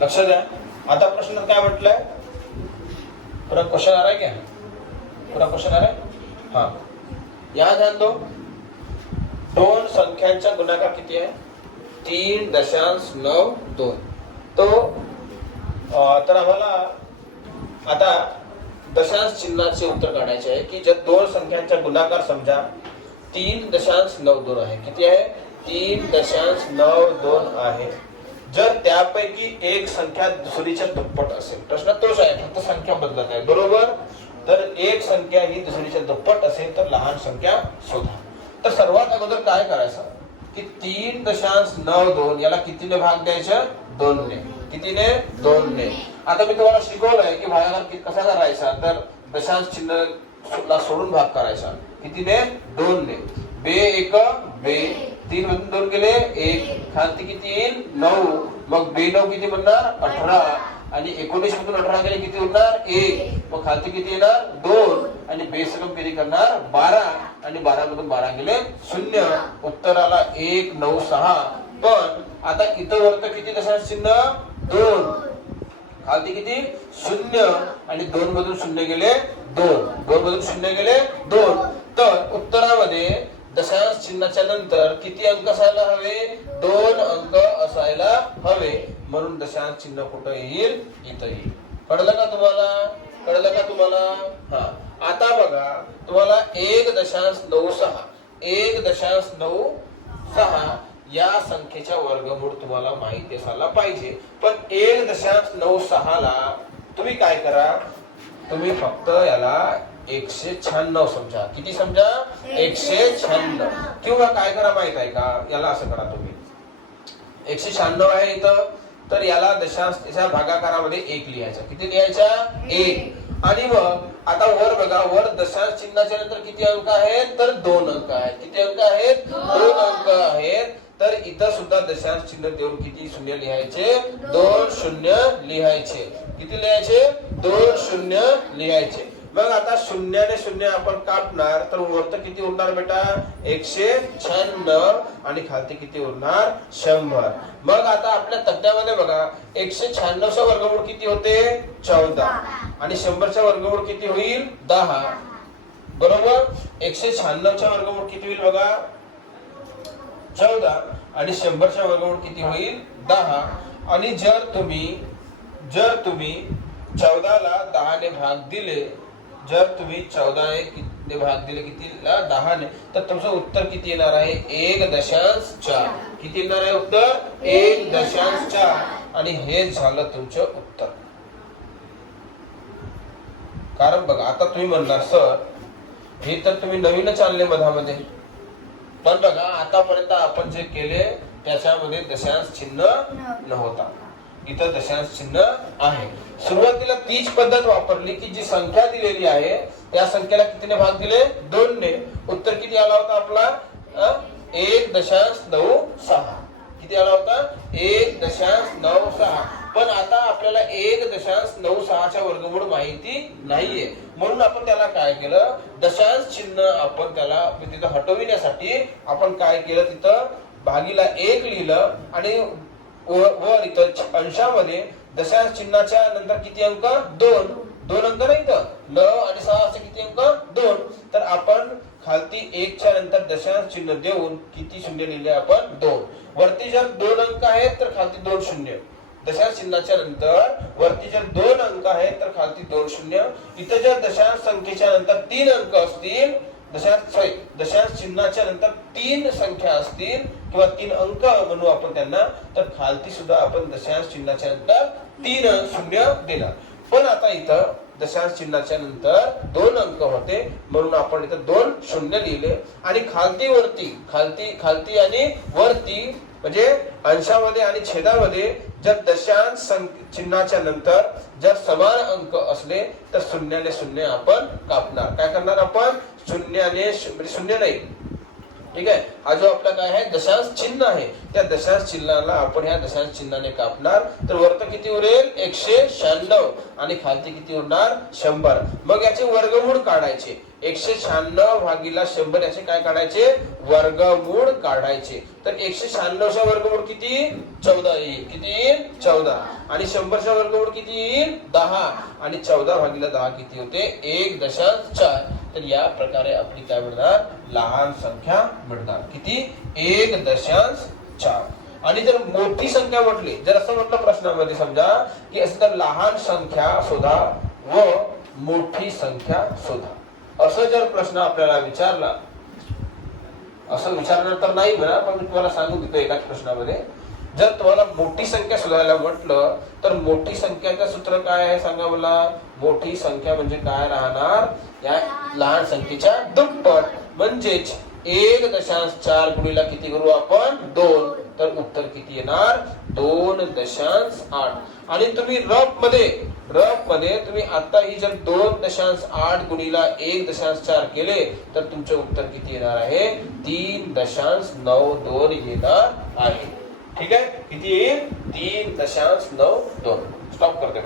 लक्षात द्या. आता प्रश्न काय म्हटलंय, पूरा क्वेश्चन आ रहा है क्या, पूरा क्वेश्चन आ रहा है. हाँ, यहाँ ध्यान दो. दोन संख्यांचा गुणाकार किती आहे, 3.92. तो तर आम्हाला आता दशांश चिन्हाचे उत्तर काढायचे आहे की जर दोन संख्यांचा गुणाकार समजा 3.92 आहे. किती आहे, 3.92 आहे. जर त्यापैकी एक संख्या दुसरीच्या दुप्पट असेल, प्रश्न तोच आहे, फक्त संख्या बदलत आहे, बरोबर. तर एक संख्या ही दुसरीच्या दुप्पट असेल तर लहान संख्या शोधा. तर सर्वात अगोदर काय करायचं की 3.92 याला कितीने भाग द्यायचा, 2 ने. कितीने, 2 ने. आता मी तुम्हाला शिकवलंय की भागाकार कसा करायचा, तर दशांश चिन्ह सोडून भाग करायचा. कितीने, 2 ने. बे एक बे, 3 मधून 2 गेले 1, खालती किती येईल 9. मग बे 9 किती म्हणणार 18, आणि 19 मधून 18 गेले किती होणार 1. मग खालती किती येणार 2, आणि बेसकम बेरीज करणार 12, आणि 12 मधून 12 गेले 0. उत्तराला 196. पण आता इथं वरत किती दशांश चिन्ह 2, खालती किती 0, आणि 2 मधून 0 गेले 2, 2 मधून 0 गेले 2. तर उत्तरामध्ये दशांश चिन्हाच्या नंतर किती अंक असायला हवे, 2 अंक असायला हवे. म्हणून दशांश चिन्ह कुठं येईल, इथं येईल. कळलं का तुम्हाला, कळलं का तुम्हाला. हा, आता बघा तुम्हाला 1.96 1.96 या संख्येच्या वर्गमूळ तुम्हाला माहिती असायला पाहिजे. पण 1.96 ला तुम्ही काय करा, तुम्ही फक्त याला 196 समजा. किती समजा, 196. किंवा काय करा माहित आहे का, याला असं करा तुम्ही 196 आहे इथं, तर याला दशांश भागाकारामध्ये 1 लिहायचा. किती लिहायचा, 1. आणि मग आता वर बघा, वर दशांश चिन्हाच्या नंतर किती अंक आहेत, तर 2 अंक आहेत. किती अंक आहेत, 2 अंक आहेत. तर इथं सुद्धा दशांश चिन्ह देऊन किती शून्य लिहायचे, 2 शून्य लिहायचे. किती लिहायचे, 2 शून्य लिहायचे. मग आता शून्याने शून्य आपण कापणार, तर वरत किती उरणार बेटा 196, आणि खालती किती उरणार 100. मग आता आपल्या तक्त्यामध्ये बघा 196चा वर्गमूळ किती होते 14, आणि 100चा वर्गमूळ किती होईल 10, बरोबर. 196चा वर्गमूळ किती होईल बघा 14, आणि 100चा वर्गमूळ किती होईल 10. आणि जर तुम्ही 14 ला 10 ने भाग दिले, जर तुम्ही 14 ने भाग दिले कितीला 10 ने, तर तुमचं उत्तर किती येणार आहे 1.4. किती येणार आहे उत्तर 1.4. आणि हे झालं तुमचं उत्तर. कारण बघा आता तुम्ही म्हणणार सर हे तर तुम्ही नवीनच आणले मधामध्ये, पण बघा आतापर्यंत आपण जे केले त्याच्यामध्ये दशांश चिन्ह नव्हता, इथं दशांश चिन्ह आहे. सुरुवातीला तीच पद्धत वापरली की जी संख्या दिलेली आहे त्या संख्येला कितीने भाग दिले 2 ने. उत्तर किती आला होता आपला 1.96. किती आला होता 1.96. पण आता आपल्याला 1.96च्या वर्गमूळ माहिती नाहीये, म्हणून आपण त्याला काय केलं, दशांश चिन्ह आपण त्याला तिथं हटविण्यासाठी आपण काय केलं, तिथं भागीला 1 लिहिलं, आणि वर इथं अंशामध्ये दशांश चिन्हाच्या नंतर किती अंक 2 अंक नाही तर 9 आणि 6 असे किती अंक 2. तर आपण खालती 1 च्या नंतर दशांश चिन्ह देऊन किती शून्य लिहिले आपण 2. वरती जर 2 अंक आहेत तर खालती 2 शून्य. दशांश चिन्हाच्या नंतर वरती जर 2 अंक आहेत तर खालती 2 शून्य. इथं जर दशांश संख्येच्या नंतर 3 अंक असतील, दशांश चिन्हाच्या नंतर 3 संख्या असतील किंवा 3 अंक म्हणू आपण त्यांना, तर खालती सुद्धा आपण दशांश चिन्हाच्या नंतर 3 शून्य देणार. पण आता इथं दशांश चिन्हाच्या नंतर 2 अंक होते म्हणून आपण इथं 2 शून्य लिहिले, आणि खालती वरती खालती आणि वरती म्हणजे अंशामध्ये आणि छेदामध्ये जर दशांश चिन्हाच्या नंतर जर समान अंक असले तर शून्याने शून्य आपण कापणार. काय करणार आपण शून्याने शून्य नाही, ठीक आहे. हा जो आपला काय आहे दशांश चिन्ह आहे, त्या दशांश चिन्हाला आपण ह्या दशांश चिन्हाने कापणार. तर वरत किती उरेल 196, आणि खालती किती उरणार 100. मग याचे वर्गमूळ काढायचे. 196 भागीला 100 असे काय काढायचे, वर्गमूळ काढायचे. तर 196चा वर्गमूळ किती, 14 येईल. किती येईल, 14. आणि 100चा वर्गमूळ किती येईल, 10. आणि 14 भागीला 10 किती होते, 1.4. तर या प्रकारे आपली काय मिळणार, लहान संख्या मिळणार. किती, 1.4. आणि जर मोठी संख्या म्हटली, जर असं म्हटलं प्रश्नामध्ये समजा की असं तर लहान संख्या शोधा व मोठी संख्या शोधा, असं जर प्रश्न आपल्याला विचारला, असं विचारणार तर नाही म्हणा, पण मी तुम्हाला सांगून देतो एकाच प्रश्नामध्ये. जर तुम्हाला मोठी संख्या शोधायला म्हटलं तर मोठी संख्याचं सूत्र काय आहे सांगा मला. मोठी संख्या म्हणजे काय राहणार, या लहान संख्येच्या दुप्पट. म्हणजेच 1.4 गुणिला किती करू आपण, 2. तर उत्तर किती येणार, 2.8. आणि तुम्ही रफ मध्ये तुम्ही आता ही जर 2.8 गुणिला 1.4 केले तर तुमचे उत्तर किती येणार आहे, 3.92 येणार आहे. ठीक आहे, किती येईल, 3.92. स्टॉप करते.